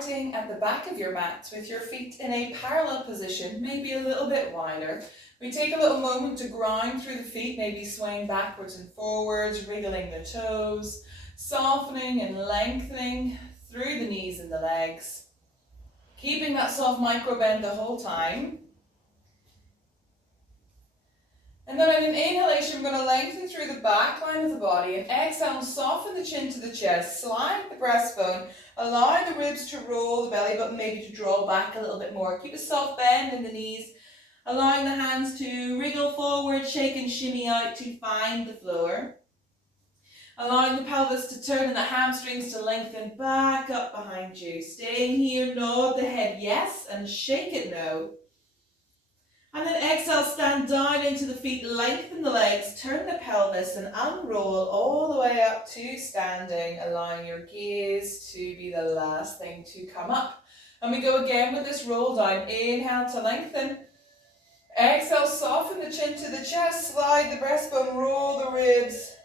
starting at the back of your mat with your feet in a parallel position, maybe a little bit wider. We take a little moment to grind through the feet, maybe swaying backwards and forwards, wriggling the toes, softening and lengthening through the knees and the legs. Keeping that soft micro bend the whole time. And then on an inhalation, we're going to lengthen through the back line of the body, and exhale, soften the chin to the chest, slide the breastbone, allow the ribs to roll, the belly button maybe to draw back a little bit more. Keep a soft bend in the knees, allowing the hands to wriggle forward, shake and shimmy out to find the floor. Allowing the pelvis to turn and the hamstrings to lengthen back up behind you. Staying here, nod the head yes and shake it no. And then exhale, stand down into the feet, lengthen the legs, turn the pelvis and unroll all the way up to standing, allowing your gaze to be the last thing to come up. And we go again with this roll down. Inhale to lengthen. Exhale, soften the chin to the chest, slide the breastbone, roll the ribs.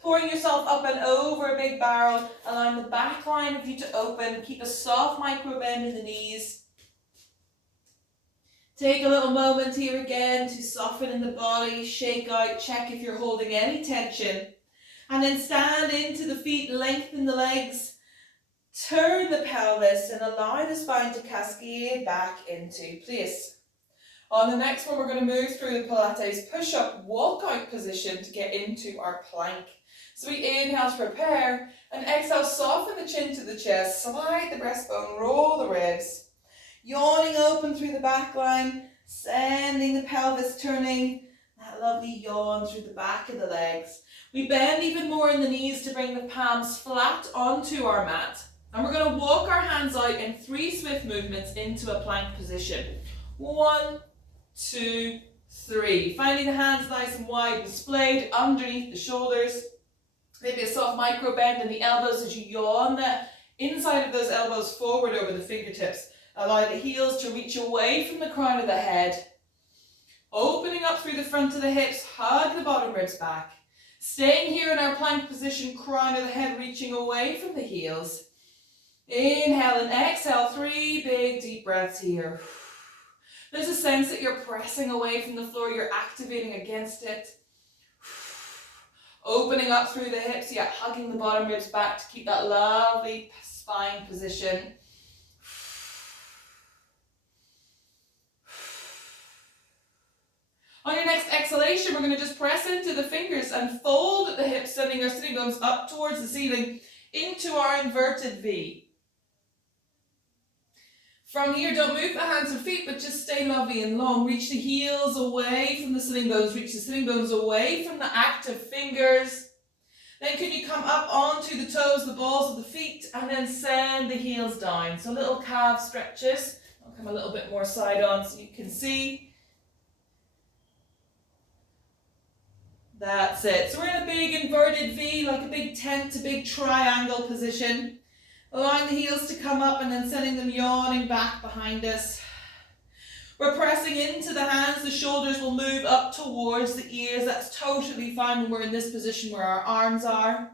Pouring yourself up and over a big barrel, allowing the back line of you to open. Keep a soft micro bend in the knees. Take a little moment here again to soften in the body, shake out, check if you're holding any tension. And then stand into the feet, lengthen the legs, turn the pelvis and allow the spine to cascade back into place. On the next one, we're going to move through the Pilates push-up walkout position to get into our plank. So we inhale to prepare and exhale, soften the chin to the chest, slide the breastbone, roll the ribs. Yawning open through the back line, sending the pelvis, turning that lovely yawn through the back of the legs. We bend even more in the knees to bring the palms flat onto our mat. And we're going to walk our hands out in 3 swift movements into a plank position. 1, 2, 3. Finding the hands nice and wide displayed underneath the shoulders. Maybe a soft micro bend in the elbows as you yawn the inside of those elbows forward over the fingertips. Allow the heels to reach away from the crown of the head. Opening up through the front of the hips, hug the bottom ribs back. Staying here in our plank position, crown of the head reaching away from the heels. Inhale and exhale, 3 big deep breaths here. There's a sense that you're pressing away from the floor, you're activating against it. Opening up through the hips, yeah, hugging the bottom ribs back to keep that lovely spine position. On your next exhalation, we're going to just press into the fingers and fold at the hips, sending our sitting bones up towards the ceiling into our inverted V. From here, don't move the hands or feet, but just stay lovely and long. Reach the heels away from the sitting bones. Reach the sitting bones away from the active fingers. Then can you come up onto the toes, the balls of the feet, and then send the heels down. So little calf stretches. I'll come a little bit more side on so you can see. That's it. So we're in a big inverted V, like a big tent, a big triangle position. Allowing the heels to come up and then sending them yawning back behind us. We're pressing into the hands. The shoulders will move up towards the ears. That's totally fine when we're in this position where our arms are.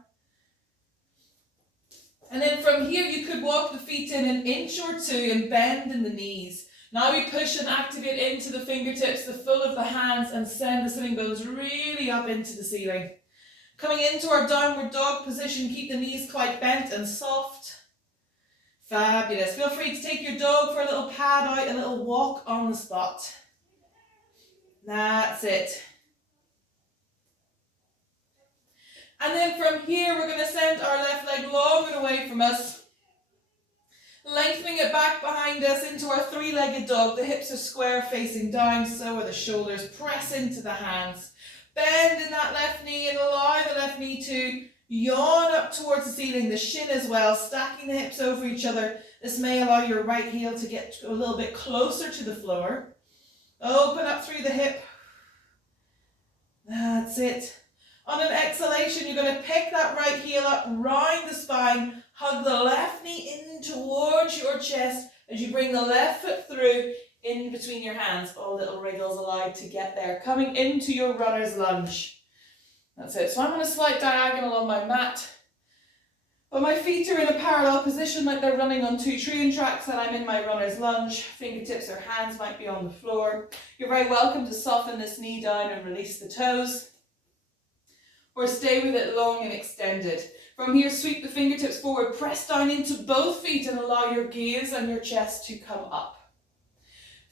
And then from here, you could walk the feet in an inch or 2 and bend in the knees. Now we push and activate into the fingertips, the full of the hands, and send the sitting bones really up into the ceiling. Coming into our downward dog position, keep the knees quite bent and soft. Fabulous. Feel free to take your dog for a little pad out, a little walk on the spot. That's it. And then from here, we're going to send our left leg long and away from us. Lengthening it back behind us into our 3-legged dog. The hips are square facing down, so are the shoulders. Press into the hands. Bend in that left knee and allow the left knee to yawn up towards the ceiling, the shin as well, stacking the hips over each other. This may allow your right heel to get a little bit closer to the floor. Open up through the hip. That's it. On an exhalation, you're going to pick that right heel up, round the spine, hug the left knee in towards your chest as you bring the left foot through in between your hands. All little wriggles allowed to get there. Coming into your runner's lunge. That's it. So I'm on a slight diagonal on my mat. But my feet are in a parallel position like they're running on two train tracks and I'm in my runner's lunge. Fingertips or hands might be on the floor. You're very welcome to soften this knee down and release the toes. Or stay with it long and extended. From here, sweep the fingertips forward, press down into both feet and allow your gaze and your chest to come up.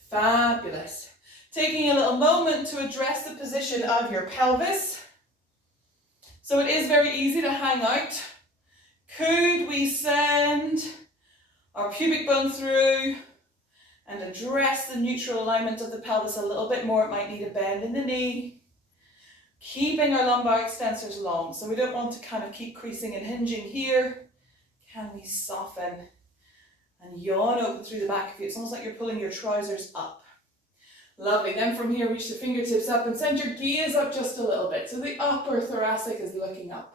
Fabulous. Taking a little moment to address the position of your pelvis. So it is very easy to hang out. Could we send our pubic bone through and address the neutral alignment of the pelvis a little bit more? It might need a bend in the knee. Keeping our lumbar extensors long, so we don't want to kind of keep creasing and hinging here. Can we soften and yawn open through the back of you? It's almost like you're pulling your trousers up. Lovely. Then from here, reach the fingertips up and send your gaze up just a little bit. So the upper thoracic is looking up.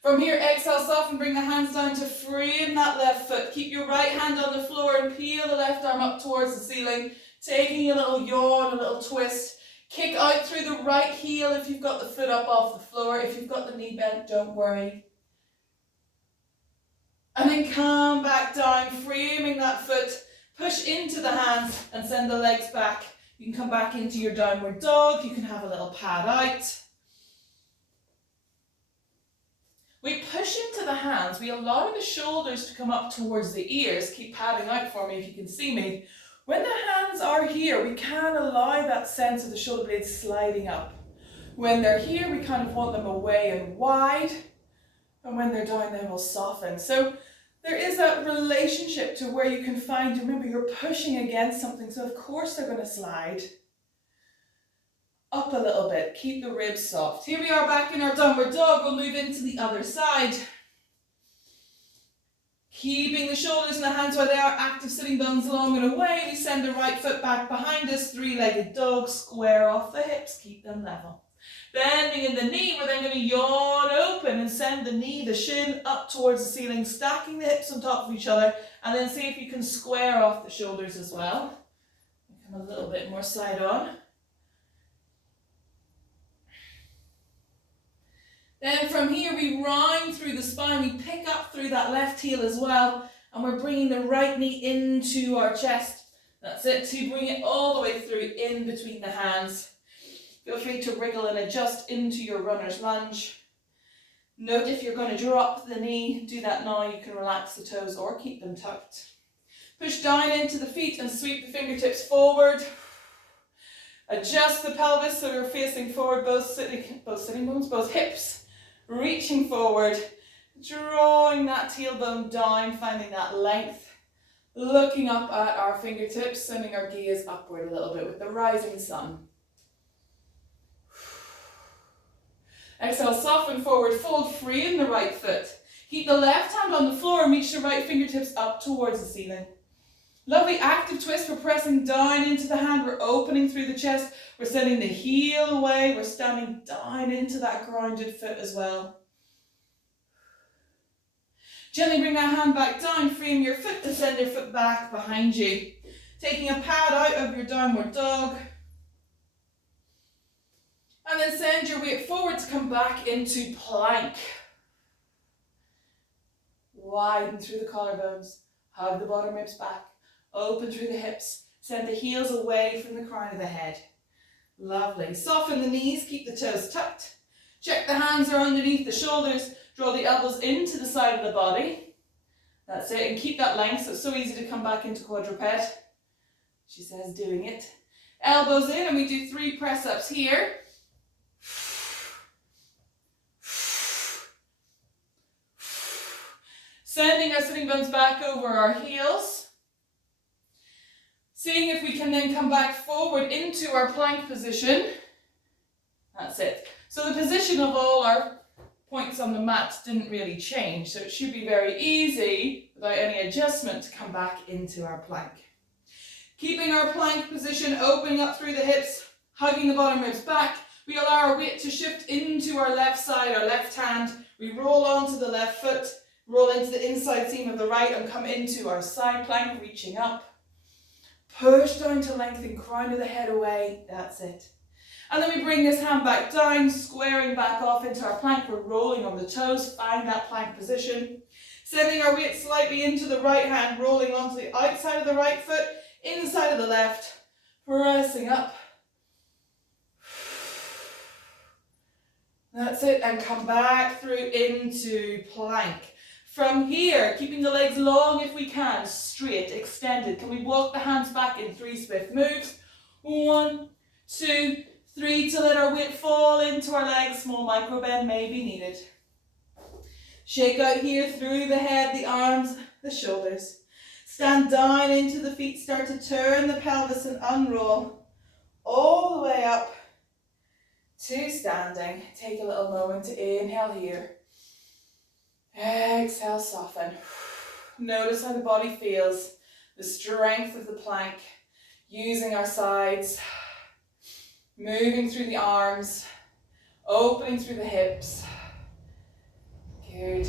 From here, exhale, soften, bring the hands down to frame that left foot. Keep your right hand on the floor and peel the left arm up towards the ceiling. Taking a little yawn, a little twist. Kick out through the right heel if you've got the foot up off the floor. If you've got the knee bent, don't worry. And then come back down, framing that foot. Push into the hands and send the legs back. You can come back into your downward dog. You can have a little pad out. We push into the hands. We allow the shoulders to come up towards the ears. Keep padding out for me if you can see me. When the hands are here, we can allow that sense of the shoulder blades sliding up. When they're here, we kind of want them away and wide. And when they're down, then we'll soften. So there is that relationship to where you can find, remember, you're pushing against something, so of course they're going to slide up a little bit. Keep the ribs soft. Here we are back in our downward dog. We'll move into the other side. Keeping the shoulders and the hands where they are, active sitting bones long and away. We send the right foot back behind us, three-legged dog, square off the hips, keep them level. Bending in the knee, we're then going to yawn open and send the knee, the shin up towards the ceiling, stacking the hips on top of each other, and then see if you can square off the shoulders as well. Come a little bit more side on. Then from here we round through the spine, we pick up through that left heel as well, and we're bringing the right knee into our chest. That's it, to bring it all the way through in between the hands. Feel free to wriggle and adjust into your runner's lunge. Note if you're going to drop the knee, do that now. You can relax the toes or keep them tucked. Push down into the feet and sweep the fingertips forward. Adjust the pelvis so we're facing forward, both sitting bones, both hips. Reaching forward, drawing that tailbone down, finding that length. Looking up at our fingertips, sending our gaze upward a little bit with the rising sun. Exhale, soften forward, fold, frame the right foot. Keep the left hand on the floor and reach the right fingertips up towards the ceiling. Lovely active twist. We're pressing down into the hand. We're opening through the chest. We're sending the heel away. We're standing down into that grounded foot as well. Gently bring that hand back down. Frame your foot to send your foot back behind you. Taking a pad out of your downward dog. And then send your weight forward to come back into plank. Widen through the collarbones. Hug the bottom ribs back. Open through the hips. Send the heels away from the crown of the head. Lovely. Soften the knees. Keep the toes tucked. Check the hands are underneath the shoulders. Draw the elbows into the side of the body. That's it. And keep that length so it's so easy to come back into quadruped. She says doing it. Elbows in and we do 3 press-ups here. Sending our sitting bones back over our heels. Seeing if we can then come back forward into our plank position. That's it. So the position of all our points on the mat didn't really change. So it should be very easy, without any adjustment, to come back into our plank. Keeping our plank position, opening up through the hips, hugging the bottom ribs back. We allow our weight to shift into our left side, our left hand. We roll onto the left foot. Roll into the inside seam of the right and come into our side plank, reaching up. Push down to lengthen, crown of the head away. That's it. And then we bring this hand back down, squaring back off into our plank. We're rolling on the toes, find that plank position. Sending our weight slightly into the right hand, rolling onto the outside of the right foot, inside of the left, pressing up. That's it, and come back through into plank. From here, keeping the legs long if we can, straight, extended. Can we walk the hands back in 3 swift moves? 1, 2, 3, to let our weight fall into our legs. Small micro bend may be needed. Shake out here through the head, the arms, the shoulders. Stand down into the feet, start to turn the pelvis and unroll all the way up to standing. Take a little moment to inhale here. Exhale, soften. Notice how the body feels, the strength of the plank, using our sides, moving through the arms, opening through the hips. Good.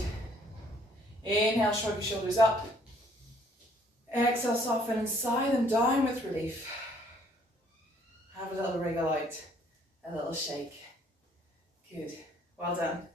Inhale, shrug your shoulders up. Exhale, soften and sigh them down with relief. Have a little wriggle out, a little shake. Good. Well done.